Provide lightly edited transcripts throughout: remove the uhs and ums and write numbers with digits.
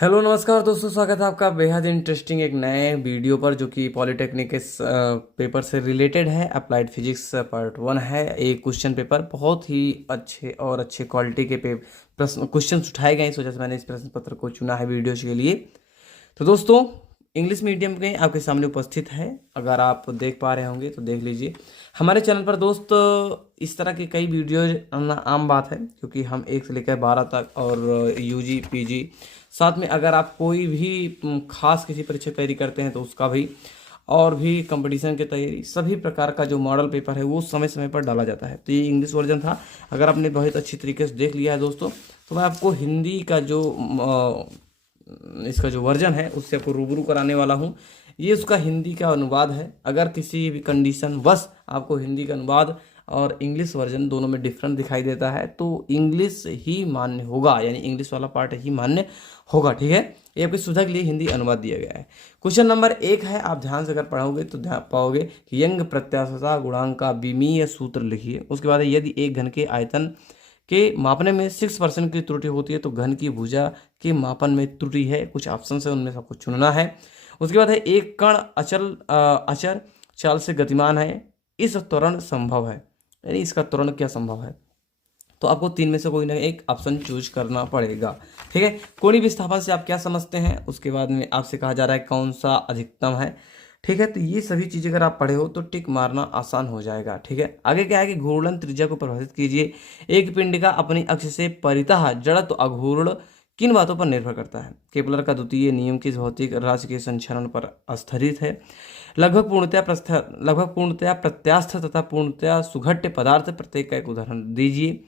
Hello नमस्कार दोस्तों, स्वागत है आपका बेहद इंटरेस्टिंग एक नए वीडियो पर जो कि पॉलिटेक्निक के पेपर से रिलेटेड है। अप्लाइड फिजिक्स पार्ट 1 है। एक क्वेश्चन पेपर बहुत ही अच्छे क्वालिटी के प्रश्न क्वेश्चन उठाए गए, इस वजह से मैंने इस प्रश्न पत्र को चुना है वीडियो के लिए। तो दोस्तों, इंग्लिश मीडियम में आपके सामने उपस्थित है। अगर आप देख पा रहे होंगे तो देख लीजिए। हमारे चैनल पर दोस्त इस तरह की कई वीडियो आना आम बात है, क्योंकि हम 1 से लेकर 12 तक और यूजी पीजी साथ में अगर आप कोई भी खास किसी परीक्षा की तैयारी करते हैं तो उसका भी, और भी कंपटीशन की तैयारी, सभी प्रकार का जो मॉडल पेपर है वो समय समय पर डाला जाता है। तो ये इंग्लिश वर्जन था। अगर आपने बहुत अच्छी तरीके से देख लिया है दोस्तों, तो मैं आपको हिंदी का जो इसका जो वर्जन है उससे आपको रूबरू कराने वाला हूँ। ये उसका हिंदी का अनुवाद है। अगर किसी भी कंडीशन वश आपको हिंदी का अनुवाद और इंग्लिश वर्जन दोनों में डिफरेंट दिखाई देता है तो इंग्लिश ही मान्य होगा, यानी इंग्लिश वाला पार्ट ही मान्य होगा। ठीक है, ये आपकी सुविधा के लिए हिंदी अनुवाद दिया गया है। क्वेश्चन नंबर 1 है। आप ध्यान से अगर पढ़ोगे तो ध्यान पाओगे कि यंग प्रत्यास्थता गुणांक का विमीय सूत्र लिखिए। उसके बाद यदि एक घन के आयतन के मापने में 6% की त्रुटि होती है तो घन की भुजा के मापन में त्रुटि है। कुछ ऑप्शन है, उनमें सबको चुनना है। उसके बाद है एक कण अचर चाल से गतिमान है, इस त्वरण संभव है, यानी इसका त्वरण क्या संभव है। तो आपको 3 में से कोई ना एक ऑप्शन चूज करना पड़ेगा। ठीक है, कोणीय विस्थापन से आप क्या समझते हैं। उसके बाद में आपसे कहा जा रहा है कौन सा अधिकतम है। ठीक है, तो ये सभी चीजें अगर आप पढ़े हो तो टिक मारना आसान हो जाएगा। ठीक है, आगे क्या है कि घूर्णन त्रिज्या को परिभाषित कीजिए। एक पिंड का अपनी अक्ष से परितः जड़त्व अघूर्ण किन बातों पर निर्भर करता है। केपलर का द्वितीय नियम किस भौतिक राशि के संचरण पर आधारित है। लगभग पूर्णतया प्रत्यास्थ तथा पूर्णतया सुघट्य पदार्थ प्रत्येक का एक उदाहरण दीजिए।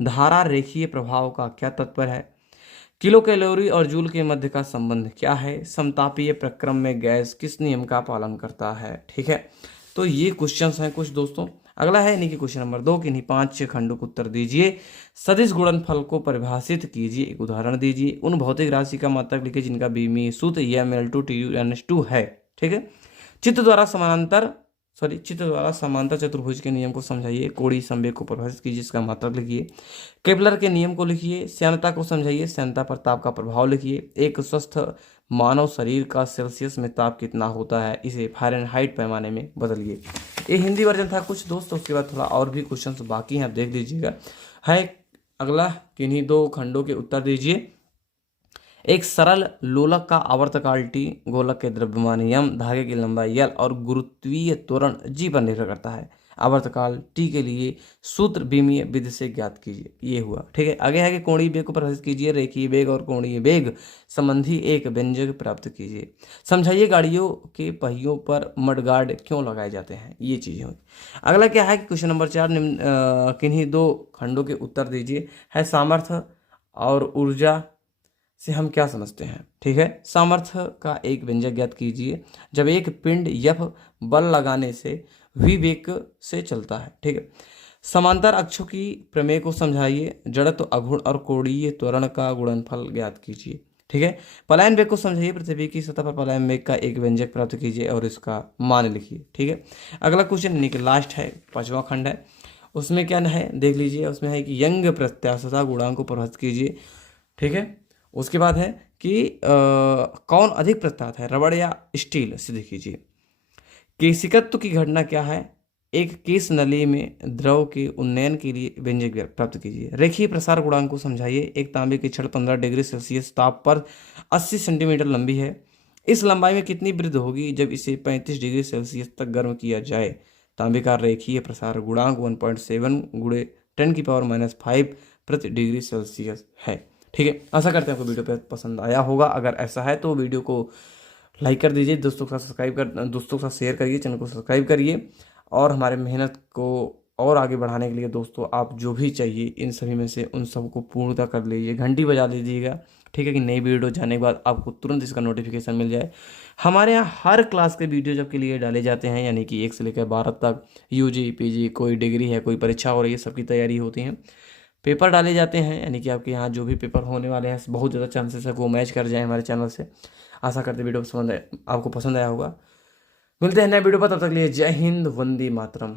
धारा रेखीय प्रभाव का क्या तात्पर्य है। किलो कैलोरी और जूल के मध्य का संबंध क्या है। समतापीय प्रक्रम में गैस किस नियम का पालन करता है। ठीक है, तो ये क्वेश्चंस हैं कुछ दोस्तों। अगला है इन्हीं के क्वेश्चन नंबर 2 की इन्हीं 5 खंडों को उत्तर दीजिए। सदिश गुणनफल को परिभाषित कीजिए, एक उदाहरण दीजिए। उन भौतिक राशि का मात्रक लिखिए जिनका बीमीय सूत्र Ml2 TuNH2 है। ठीक है, चित्र द्वारा समांतर चतुर्भुज के नियम को समझाइए। कोणीय संवेग को परिभाषित कीजिए, इसका मात्रक लिखिए। केपलर के नियम को लिखिए। श्यानता को समझाइए, श्यानता पर ताप का प्रभाव लिखिए। एक स्वस्थ मानव शरीर का सेल्सियस में ताप कितना होता है, इसे फ़ारेनहाइट पैमाने में बदलिए। ये हिंदी वर्जन था कुछ दोस्तों। उसके बाद थोड़ा और भी क्वेश्चंस बाकी हैं, आप देख लीजिएगा। है अगला, किन्हीं 2 खंडों के उत्तर दीजिए। एक सरल लोलक का आवर्तकाल T, गोलक के द्रव्यमान m, धागे की लंबाई L और गुरुत्वीय त्वरण G पर निर्भर करता है। आवर्तकाल T के लिए सूत्र विमीय विधि से ज्ञात कीजिए। ये हुआ। ठीक है, आगे है कि कोणीय वेग को परिभाषित कीजिए। रेखीय वेग और कोणीय वेग संबंधी एक व्यंजक प्राप्त कीजिए। समझाइए गाड़ियों के पहियों पर मडगार्ड क्यों लगाए जाते हैं। ये चीजें हुई। अगला क्या है कि क्वेश्चन नंबर 4 किन्हीं 2 खंडों के उत्तर दीजिए। है सामर्थ्य और ऊर्जा से हम क्या समझते हैं। ठीक है, सामर्थ्य का एक व्यंजक ज्ञात कीजिए। जब एक पिंड F बल लगाने से v वेग से चलता है। ठीक है, समांतर अक्षों की प्रमेय को समझाइए। जड़त्व अघूर्ण और कोणीय त्वरण का गुणनफल ज्ञात कीजिए। ठीक है, पलायन वेग को समझाइए। पृथ्वी की सतह पर पलायन वेग का एक व्यंजक प्राप्त कीजिए और इसका मान लिखिए। ठीक है, अगला क्वेश्चन यानी कि लास्ट है, 5वां खंड है। उसमें क्या है देख लीजिए। उसमें है कि यंग प्रत्यास्थता गुणांक को परिभाषित कीजिए। ठीक है, उसके बाद है कि कौन अधिक प्रत्यास्थ है, रबड़ या स्टील, सिद्ध कीजिए। केशिकत्व की घटना क्या है। एक केश नली में द्रव के उन्नयन के लिए व्यंजक प्राप्त कीजिए। रेखीय प्रसार गुणांक को समझाइए। एक तांबे की छड़ 15 डिग्री सेल्सियस ताप पर 80 सेंटीमीटर लंबी है। इस लंबाई में कितनी वृद्धि होगी जब इसे 35 डिग्री सेल्सियस तक गर्म किया जाए। तांबे का रेखीय प्रसार गुणांक 1.7 गुणे 10⁻⁵ प्रति डिग्री सेल्सियस है। ठीक है, आशा करते हैं आपको वीडियो पे पसंद आया होगा। अगर ऐसा है तो वीडियो को लाइक कर दीजिए, दोस्तों के साथ दोस्तों के साथ शेयर करिए, चैनल को सब्सक्राइब करिए। और हमारे मेहनत को और आगे बढ़ाने के लिए दोस्तों आप जो भी चाहिए इन सभी में से उन सबको पूर्णतः कर लीजिए। घंटी बजा लीजिएगा। ठीक है, कि नई वीडियो जाने के बाद आपको तुरंत इसका नोटिफिकेशन मिल जाए। हमारे यहाँ हर क्लास के वीडियो जब के लिए डाले जाते हैं, यानी कि 1 से लेकर 12 तक, यूजी पीजी, कोई डिग्री है, कोई परीक्षा हो रही है, सबकी तैयारी होती है। पेपर डाले जाते हैं, यानी कि आपके यहाँ जो भी पेपर होने वाले हैं बहुत ज़्यादा चांसेस है वो मैच कर जाए हमारे चैनल से। आशा करते वीडियो आपको पसंद आया होगा। मिलते हैं नए वीडियो पर, तब तक लिए जय हिंद, वंदे मातरम।